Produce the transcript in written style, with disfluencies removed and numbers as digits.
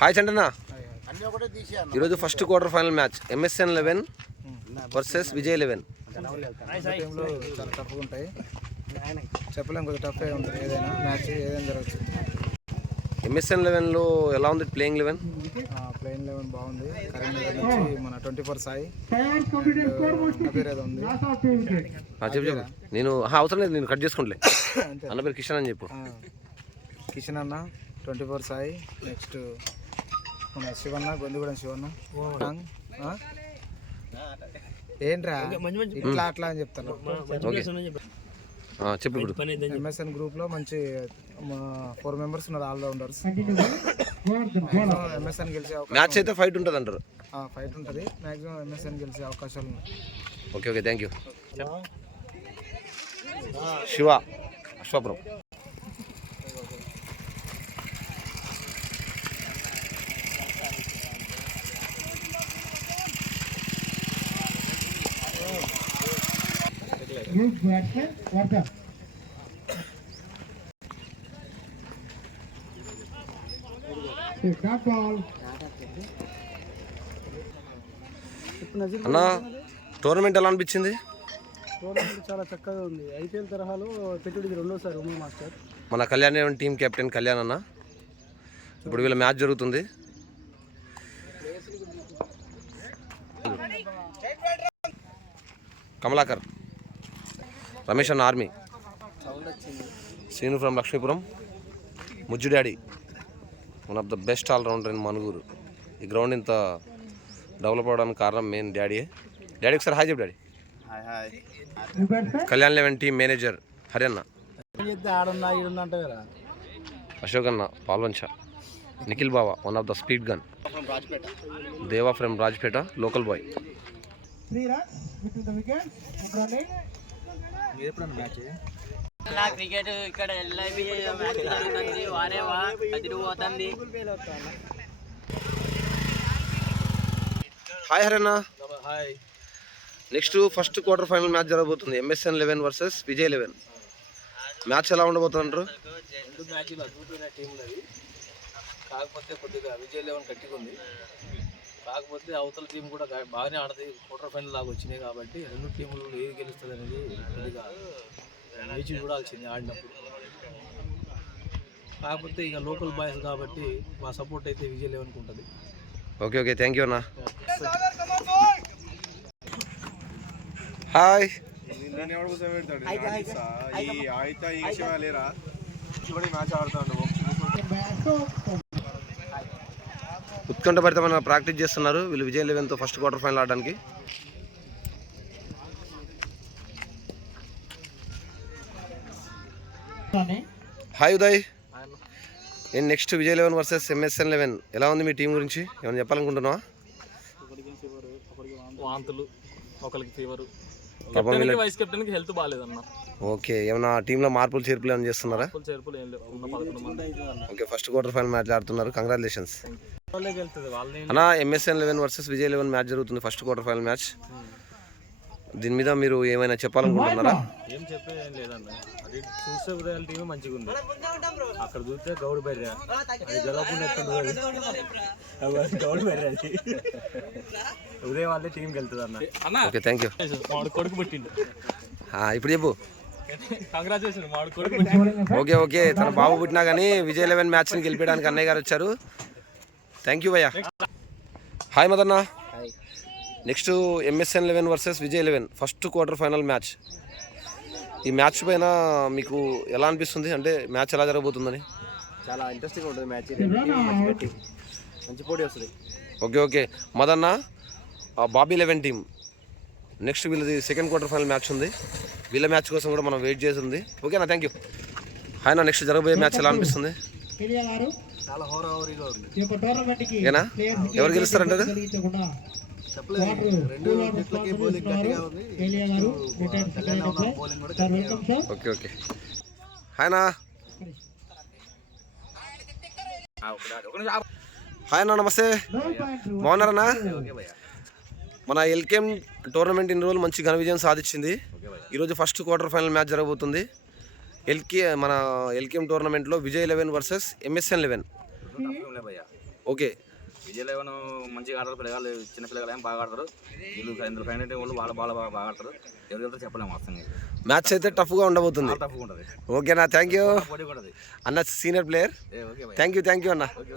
Hi చంటన్నా, ఈరోజు first quarter final match MSN 11 versus Vijay 11. టీంలో చాలా టఫ్గా ఉంటాయి, చెప్పలేం, కొద్దిగా టఫ్ ఉంటుంది. ఏదైనా మ్యాచ్ ఏదైనా జరగచ్చు. MSN 11లో ఎలా ఉంది ప్లేయింగ్ 11? ప్లేయింగ్ 11 బాగుంది. కరీంనగర్ నుంచి మన 24 సాయి నా పేరు ఏదో ఉంది. చెప్పు. నేను అవసరం లేదు, నేను కట్ చేసుకుంటలే. అన్న పేరు కిషన్ అని చెప్పు. కిషన్ అన్న, 24 సాయి. నెక్స్ట్ మన శివన్న, గొంతుగూడెం శివన్న. ఏంట్రా ఇట్లా అట్లా అని చెప్తాను. చెప్పు. MSN గ్రూప్ లో మంచి 4 మెంబర్స్ ఉన్నారు, ఆల్రౌండర్స్. MSN గెలిచే మ్యాచ్ అయితే ఫైట్ ఉంటుంది అంటారు. ఫైట్ ఉంటుంది, మాక్సిమం MSN గెలిచే అవకాశాలు ఉన్నాయి. Okay, thank you. Shiva Ashwapuram. అన్న, టోర్నమెంట్ ఎలా అనిపించింది? టోర్నమెంట్ చాలా చక్కగా ఉంది. IPL తరహాలో పెట్టుడిది రెండోసారి ఉమా మాస్టర్. మన కళ్యాణ్ టీం కెప్టెన్ కళ్యాణ్ అన్న. ఇప్పుడు వీళ్ళ మ్యాచ్ జరుగుతుంది. కమలాకర్, రమేష్ అన్న army, Seenu from Lakshmipuram, Mujju daddy, one of the best allrounder in Manuguru. ఈ గ్రౌండ్ ఇంత డెవలప్ అవడానికి కారణం మెయిన్ డాడీయే. డాడీ ఒకసారి హాయ్ చెప్పు. Daddy Kalyan 11 team manager Harianna, Ashok అన్న పాల్వంచ, నిఖిల్ బావా one of the speed gun, Deva from Rajpeta local boy. Cricket ఇక్కడ పోతుంది. Hi Haranna. Next first quarter final match జరగబోతుంది. MSN 11 versus Vijay 11. మ్యాచ్ ఎలా ఉండబోతుందంటారు? రెండు మ్యాచ్లు అద్భుతమైన టీంలు అవి. కాకపోతే కొద్దిగా విజయ్ 11 గట్టిగా ఉంది. కాకపోతే అవతల టీం కూడా బాగానే ఆడుతుంది. క్వార్టర్ ఫైనల్ లాగా వచ్చినాయి కాబట్టి రెండు టీములు ఏది గెలుస్తుంది అనేది కొద్దిగా వేచి చూడాల్సింది ఆడినప్పుడు. కాకపోతే ఇక లోకల్ బాయ్స్ కాబట్టి మా సపోర్ట్ అయితే విజయ్ 11కి ఉంటుంది. ఓకే, థ్యాంక్ యూ అన్న. హాయ్. ఉత్కంఠభరితమైన ప్రాక్టీస్ చేస్తున్నారు వీళ్ళు విజయ్ 11తో ఫస్ట్ క్వార్టర్ ఫైనల్ ఆడడానికి. హాయ్ ఉదయ్. నేను నెక్స్ట్ విజయ్ 11 వర్సెస్ MSN 11 ఎలా ఉంది మీ టీం గురించి ఏమైనా చెప్పాలనుకుంటున్నావా? వాంతులు, ఒకరికి ఫీవర్, వైస్ కెప్టెన్ కి హెల్త్ బాగాలేదన్న. ఓకే, ఏమైనా టీంలో మార్పులు చేర్పులు ఏమైనా చేస్తున్నారా? Okay, first quarter final match ఆడుతున్నారు. కంగ్రాచులేషన్స్ అన్న. MSN 11 వర్సెస్ విజయ్ 11 మ్యాచ్ జరుగుతుంది, ఫస్ట్ క్వార్టర్ ఫైనల్ మ్యాచ్. దీని మీద మీరు ఏమైనా చెప్పాలనుకుంటున్నారా? ఏం చెప్పేది ఏం లేదన్న. అది చూసే ఉదయాల టీం మంచిగా ఉంది. అక్కడ చూస్తే గౌడ్ బెర్ర అది గెలవకుండా గౌడ్ బెర్ర అది ఉదయం వాళ్ళే టీంకి వెళ్తుంది అన్న. Okay, thank you. మాడు కొడుకు పుట్టిండు. ఇప్పుడు చెప్పు. కంగ్రాచులేషన్, మాడు కొడుకు. ఓకే, తన బాబు పుట్టినా కానీ విజయ్ 11 మ్యాచ్ని గెలిపించడానికి అన్నయ్య గారు వచ్చారు. థ్యాంక్ యూ భయ్యా. Hi Madanna. Next MSN 11 versus Vijay 11 first quarter final match. ఈ మ్యాచ్ పైన మీకు ఎలా అనిపిస్తుంది? అంటే మ్యాచ్ ఎలా జరగబోతుందని? చాలా ఇంట్రెస్టింగ్ ఉంటుంది మ్యాచ్, మంచి పోటీ వస్తుంది. Okay, Madanna Bobby 11 team next వీళ్ళది సెకండ్ క్వార్టర్ ఫైనల్ మ్యాచ్ ఉంది. వీళ్ళ మ్యాచ్ కోసం కూడా మనం వెయిట్ చేస్తుంది. ఓకేనా, థ్యాంక్ యూ. హాయ్ నా, నెక్స్ట్ జరగబోయే మ్యాచ్ ఎలా అనిపిస్తుంది? చాలా హోరాహోరీగా ఉంది. ఓకేనా, ఎవరు గెలుస్తారంటారు? ఓకే, హాయ్ నా. హాయ్ అన్న, నమస్తే. బాగున్నారన్నా? మన LKM టోర్నమెంట్ ఇన్ని రోజులు మంచి ఘన విజయం సాధించింది. ఈరోజు ఫస్ట్ క్వార్టర్ ఫైనల్ మ్యాచ్ జరగబోతుంది. మన ఎల్కేఎం టోర్నమెంట్లో Vijay 11 versus MSN 11. Okay, Vijay 11 మంచిగా ఆడతారు. పిల్లగాళ్ళు చిన్న పిల్లగాళ్ళు ఏం బాగా ఆడతారు. వీళ్ళు ఇందులో ఫైనల్ వాళ్ళు బాగా ఆడతారు. ఎవరు వెళ్తారు చెప్పలేము. వాస్తవంగా మ్యాచ్ అయితే టఫ్గా ఉండబోతుంది. టఫ్గా ఉంటుంది. ఓకేనా, థ్యాంక్ యూ పోటీ ఉంటుంది. అన్న, senior player. Okay thank you అన్న. ఓకే.